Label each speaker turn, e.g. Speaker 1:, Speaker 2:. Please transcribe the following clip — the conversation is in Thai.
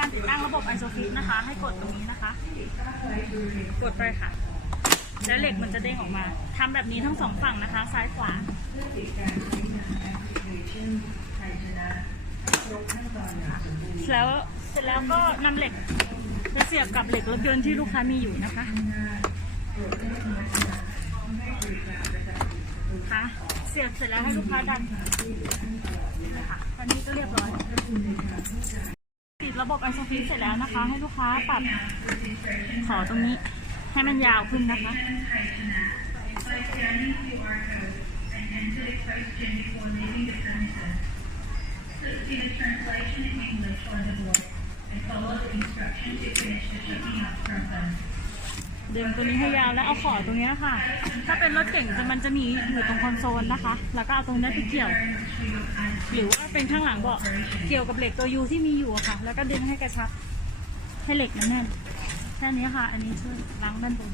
Speaker 1: การติดตั้งระบบไอโซฟิตนะคะ ให้กดตรงนี้นะคะ กดไปค่ะ แล้วเหล็กมันจะเด้งออกมาทำแบบนี้ทั้งสองฝั่งนะคะ ซ้ายขวาแล้วเสร็จแล้วก็นำเหล็กไปเสียบกับเหล็กรถยนต์ที่ลูกค้ามีอยู่นะคะค่ะเสียบเสร็จแล้วให้ลูกค้าดันนะคะตอนนี้ก็เรียบร้อยติด ระบบไอโซฟิตเสร็จแล้วนะคะ ให้ลูกค้าปรับขอตรงนี้ให้มันยาวขึ้นนะคะ ดึงตัวนี้ให้ยาวแล้วเอาขอตรงเนี้ยค่ะ ถ้าเป็นรถเก่งจะมันจะมีอยู่ตรงคอนโซลนะคะ แล้วก็เอาตรงนี้ไปเกี่ยว หรือว่าเป็นข้างหลังเบาะเกี่ยวกับเหล็กตัวยูที่มีอยู่ค่ะ แล้วก็ดึงให้กระชับให้เหล็กมันแน่นแค่นี้ค่ะ อันนี้ช่วยล้างด้านบน